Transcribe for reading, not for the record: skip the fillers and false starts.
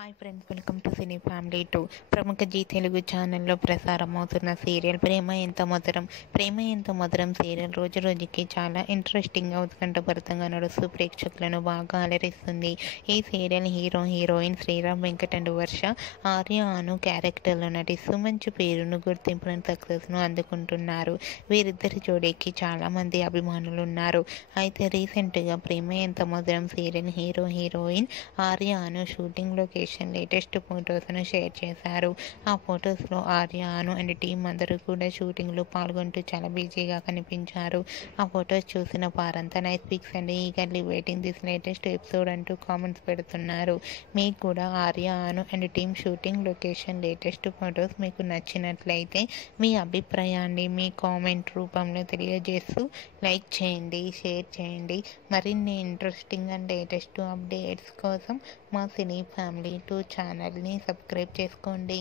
Hi friends, welcome to cine family 2. ప్రముఖ G Telugu ఛానల్లో ప్రసారం అవుతున్న సీరియల్ ప్రేమ ఎంత మధురం. ప్రేమ ఎంత మధురం సీరియల్ రోజు రోజుకి చాలా ఇంట్రెస్టింగ్గా ఉత్కంఠభరితంగా నడుస్తూ ప్రేక్షకులను బాగా అలరిస్తుంది. ఈ serial heroine Sriram Venkat and Varsha Arya Anu క్యారెక్టర్లో నటిస్తూ మంచి పేరును, గుర్తింపును, సక్సెస్ను అందుకుంటున్నారు. వీరిద్దరి జోడీకి చాలామంది అభిమానులు ఉన్నారు. అయితే రీసెంట్గా ప్రేమ ఎంత మధురం సీరియల్ హీరోయిన్ ఆర్య అను షూటింగ్ లొకేషన్ లేటెస్ట్ ఫొటోస్ను షేర్ చేశారు. ఆ ఫొటోస్లో ఆర్య అను అండ్ టీం అందరూ కూడా షూటింగ్లో పాల్గొంటూ చాలా బిజీగా కనిపించారు. ఆ ఫొటోస్ చూసిన వారంతా nice pics and eagerly waiting this latest episode అంటూ కామెంట్స్ పెడుతున్నారు. మీకు కూడా Arya Anu and team shooting location latest photos మీకు నచ్చినట్లయితే మీ అభిప్రాయాన్ని మీ కామెంట్ రూపంలో తెలియజేస్తూ లైక్ చేయండి, షేర్ చేయండి. మరిన్ని ఇంట్రెస్టింగ్ అండ్ లేటెస్ట్ అప్డేట్స్ కోసం మా సినీ ఫ్యామిలీ 2 ఛానల్ని సబ్స్క్రైబ్ చేసుకోండి.